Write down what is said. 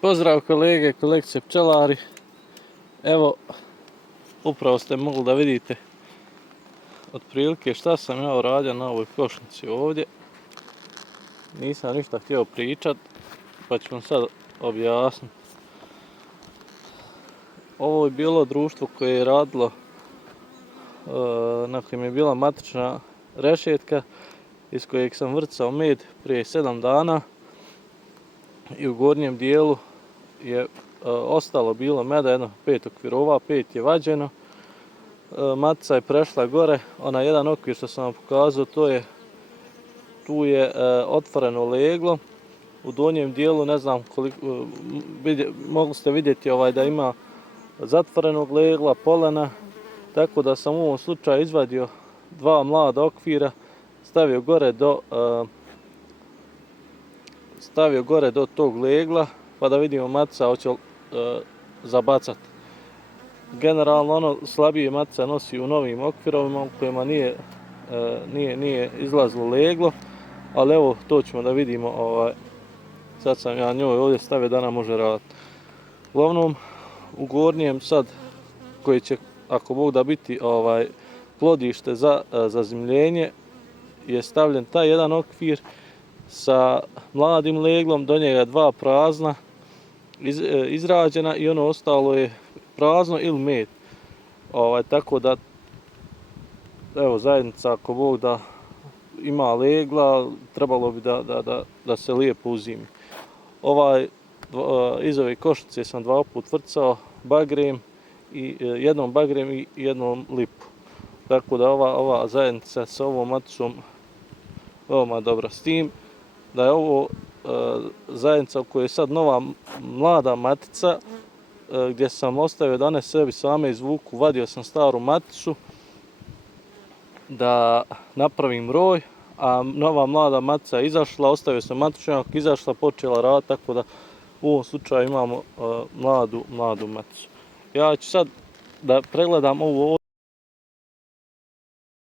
Pozdrav kolege, kolegice pčelari. Evo, upravo ste mogli da vidite otprilike šta sam ja uradio na ovoj košnici ovdje. Nisam ništa htio pričat, pa ću vam sad objasniti. Ovo je bilo društvo koje je radilo, na kojem je bila matrična rešetka iz kojeg sam vrcao med prije 7 dana i u gornjem dijelu je ostalo bilo meda, jedno 5 okvirova, 5 je vađeno. Matica je prešla gore, onaj jedan okvir što sam vam pokazao, tu je otvoreno leglo. U donjem dijelu ne znam koliko, mogli ste vidjeti da ima zatvorenog legla, polena, tako da sam u ovom slučaju izvadio 2 mlada okvira, stavio gore do tog legla, pa da vidimo matica hoće zabacati. Generalno ono slabije matica nosi u novim okvirovima u kojima nije izlazilo leglo, ali evo to ćemo da vidimo. Sad sam ja njoj ovdje stavio da ona može raditi. Uglavnom u gornjem sad, koji će ako Bog da biti plodište za zazimljenje, je stavljen taj jedan okvir sa mladim leglom, do njega 2 prazna izrađena i ono ostalo je prazno ili med. Tako da evo zajednica ako Bog da ima legla, trebalo bi da se lijepo uzimi. Iz ove košnice sam 2 puta vrcao bagrem jednom bagrem i jednom lipu. Tako da ova zajednica sa ovom maticom veoma dobra. S tim da je ovo zajednica u kojoj je sad nova mlada matica, gdje sam ostavio da one sebi same izvuku, vadio sam staru maticu da napravim roj, a nova mlada matica je izašla, ostavio sam matičnjak, izašla, počela raditi, tako da u ovom slučaju imamo mladu maticu. Ja ću sad da pregledam ovo